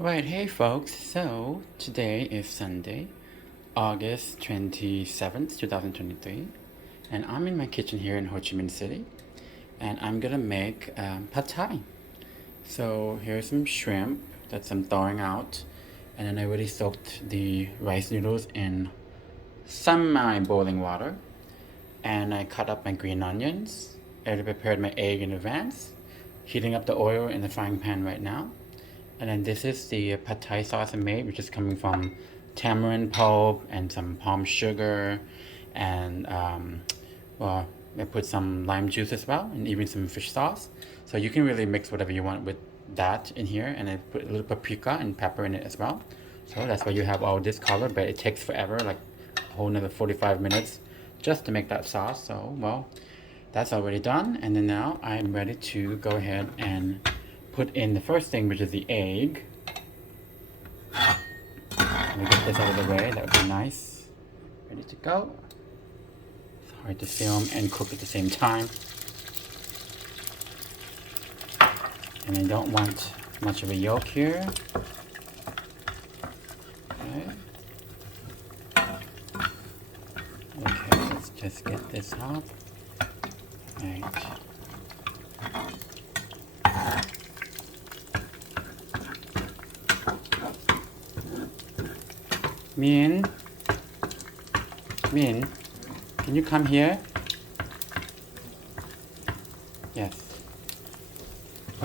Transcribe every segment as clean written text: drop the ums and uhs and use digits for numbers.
Right, hey folks. So today is Sunday, August 27th, 2023, and I'm in my kitchen here in Ho Chi Minh City, and I'm gonna make pad thai. So here's some shrimp that I'm thawing out, and then I already soaked the rice noodles in semi-boiling water, and I cut up my green onions. I already prepared my egg in advance, heating up the oil in the frying pan right now. And then this is the pad thai sauce I made, which is coming from tamarind pulp and some palm sugar, and well, I put some lime juice as well, and even some fish sauce. So you can really mix whatever you want with that in here, and I put a little paprika and pepper in it as well. So that's why you have all this color, but it takes forever, like a whole another 45 minutes just to make that sauce. So, well, that's already done, and then now I'm ready to go ahead and put in the first thing, which is the egg. Let me get this out of the way, that would be nice. Ready to go. It's hard to film and cook at the same time. And I don't want much of a yolk here. Okay, let's just get this up. Right. Min, can you come here? Yes.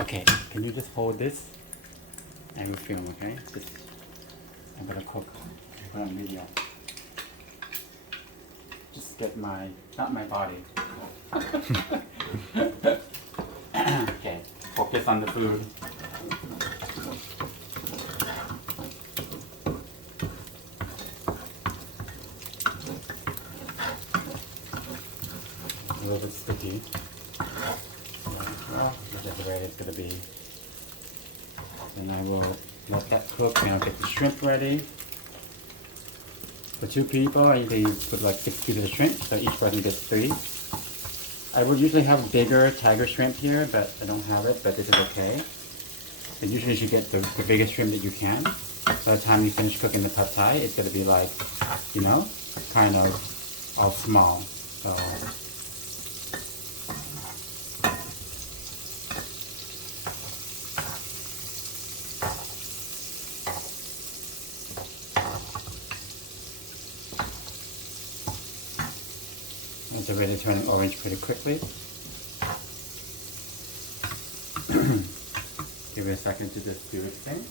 Okay, can you just hold this and we film, okay? I'm gonna cook. Put on video. Just get not my body. Okay, focus on the food. A little bit sticky. Well, that's the way it's gonna be. And I will let that cook, and I'll get the shrimp ready. For 2 people, I usually put like 6 pieces of shrimp, so each person gets 3. I would usually have bigger tiger shrimp here, but I don't have it, but this is okay. But usually you should get the biggest shrimp that you can. By the time you finish cooking the pad thai, it's gonna be like, you know, kind of all small. So it's already turning orange pretty quickly. Give it a second to just do its thing.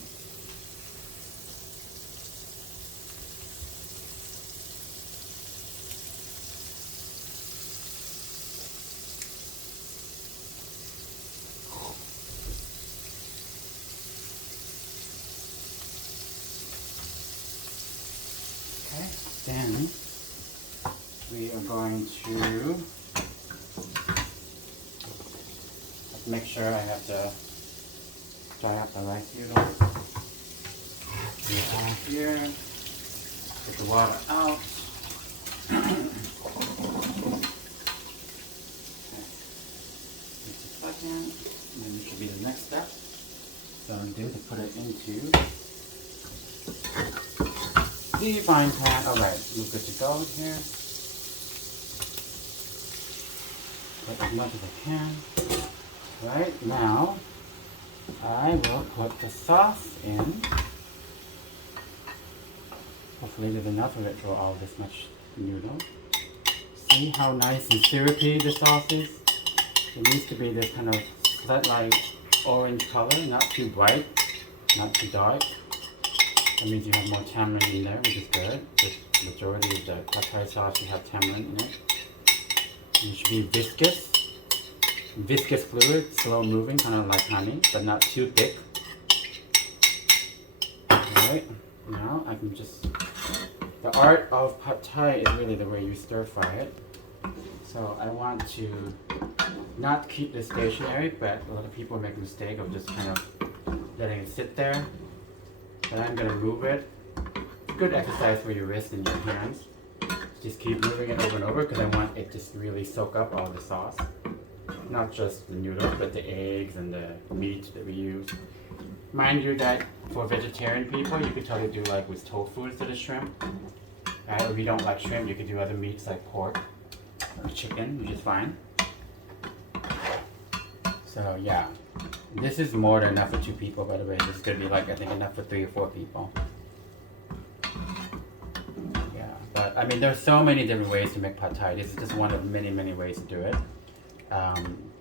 Okay, then we are going to make sure I have to dry up the rice noodles. Put it on here. Get the water out. Just a second. And then this should be the next step. So I'm going to put it into the frying pan. Alright, we're good to go here. Put as much as I can. Right, now I will put the sauce in. Hopefully there's enough of it for all this much noodle. See how nice and syrupy the sauce is? It needs to be this kind of slight orange color, not too bright, not too dark. That means you have more tamarind in there, which is good. The majority of the pad thai sauce you have tamarind in it. And it should be viscous fluid, slow moving, kind of like honey, but not too thick. Alright, now I can just, the art of pad thai is really the way you stir fry it. So I want to not keep this stationary, but a lot of people make a mistake of just kind of letting it sit there. But I'm going to move it. Good exercise for your wrist and your hands. Just keep moving it over and over because I want it to really soak up all the sauce. Not just the noodles, but the eggs and the meat that we use. Mind you that For vegetarian people, you could totally do like with tofu instead of shrimp. Right? Or if you don't like shrimp, you could do other meats like pork or chicken, which is fine. So yeah, this is more than enough for 2 people, by the way. This is gonna be like, I think, enough for 3 or 4 people. Yeah, but I mean, there's so many different ways to make pad thai. This is just one of many, many ways to do it.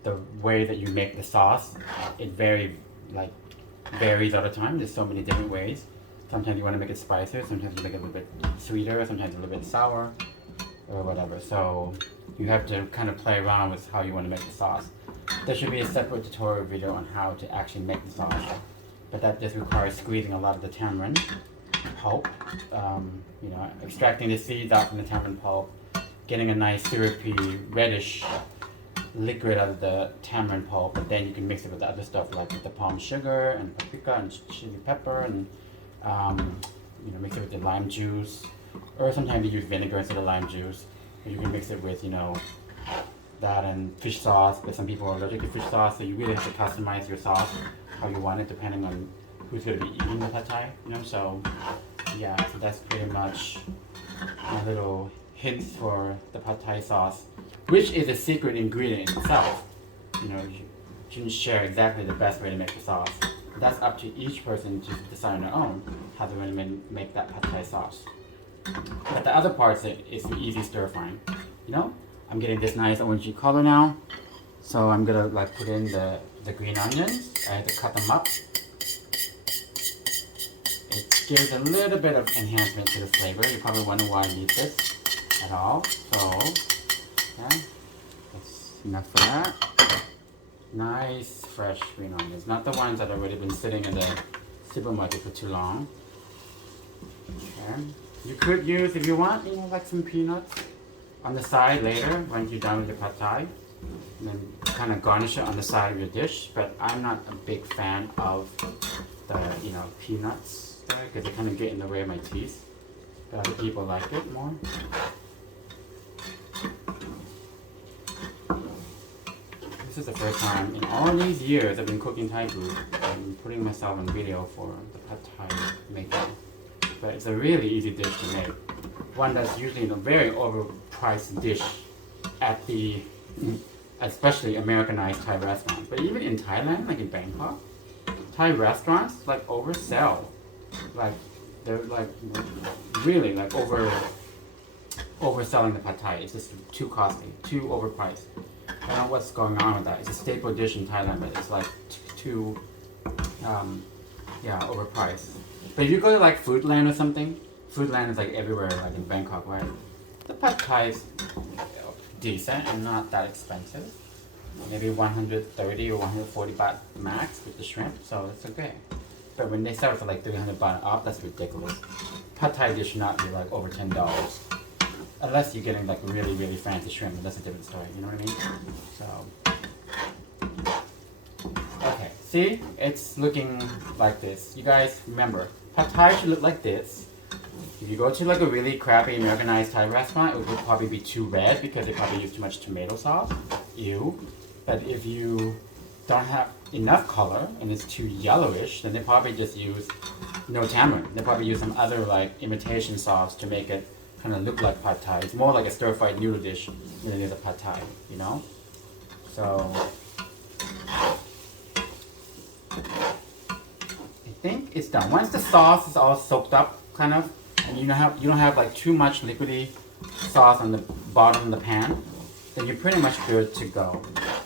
The way that you make the sauce, it varies all the time. There's so many different ways. Sometimes you want to make it spicier, sometimes you make it a little bit sweeter, sometimes a little bit sour, or whatever. So you have to kind of play around with how you want to make the sauce. There should be a separate tutorial video on how to actually make the sauce, but that just requires squeezing a lot of the tamarind pulp, you know, extracting the seeds out from the tamarind pulp, getting a nice syrupy reddish liquid out of the tamarind pulp, but then you can mix it with the other stuff like with the palm sugar and paprika and chili pepper and you know, mix it with the lime juice, or sometimes you use vinegar instead of lime juice. Or you can mix it with, you know, that and fish sauce, but some people are allergic to fish sauce, so you really have to customize your sauce how you want it depending on who's going to be eating the pad thai, you know. So yeah, so that's pretty much my little hints for the pad thai sauce, which is a secret ingredient in itself. You know, you shouldn't share exactly the best way to make the sauce. That's up to each person to decide on their own how they're going to make that pad thai sauce. But the other part is the easy stir frying. You know, I'm getting this nice orangey color now, so I'm gonna like put in the green onions. I had to cut them up. It gives a little bit of enhancement to the flavor. You probably wonder why I need this at all. So yeah, that's enough for that. Nice fresh green onions, not the ones that have already been sitting in the supermarket for too long. Okay. You could use, if you want, you know, like some peanuts on the side later when you're done with your pad thai, and then kind of garnish it on the side of your dish. But I'm not a big fan of the, you know, peanuts there because they kind of get in the way of my teeth. But other people like it more. This is the first time in all these years I've been cooking Thai food and putting myself on video for the pad thai making. But it's a really easy dish to make. One that's usually in a very overpriced dish at the, especially Americanized Thai restaurants. But even in Thailand, like in Bangkok, Thai restaurants like oversell. Like they're like really like overselling the pad thai. It's just too costly, too overpriced. I don't know what's going on with that. It's a staple dish in Thailand, but it's like too, yeah, overpriced. But if you go to like Foodland or something, Foodland is like everywhere, like in Bangkok, right? The pad thai is decent and not that expensive. Maybe 130 or 140 baht max with the shrimp, so it's okay. But when they sell it for like 300 baht up, that's ridiculous. Pad thai dish should not be like over $10. Unless you're getting like really, really fancy shrimp, and that's a different story, you know what I mean? So, okay, see? It's looking like this. You guys remember, pad thai should look like this. If you go to like a really crappy Americanized Thai restaurant, it would probably be too red because they probably use too much tomato sauce. Ew. But if you don't have enough color and it's too yellowish, then they probably just use no tamarind. They probably use some other like imitation sauce to make it kind of look like pad thai. It's more like a stir-fried noodle dish than it is a pad thai, you know? So I think it's done. Once the sauce is all soaked up, kind of, and you don't have like too much liquidy sauce on the bottom of the pan, then you're pretty much good to go,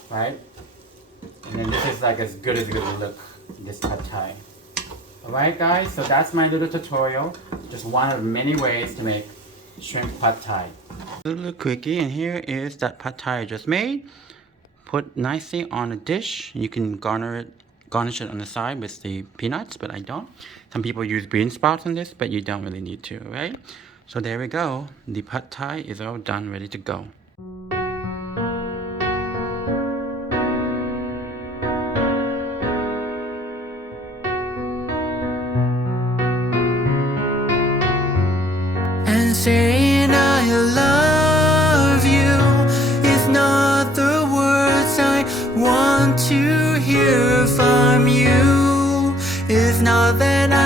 right? And then this is like as good as it will look, this pad thai. Alright guys, so that's my little tutorial. Just one of many ways to make shrimp pad thai. A little quickie, and here is that pad thai I just made. Put nicely on a dish. You can garnish it on the side with the peanuts, but I don't. Some people use bean sprouts on this, but you don't really need to, right? So there we go. The pad thai is all done, ready to go. And saying I love you is not the words I want to hear from you. It's not more than I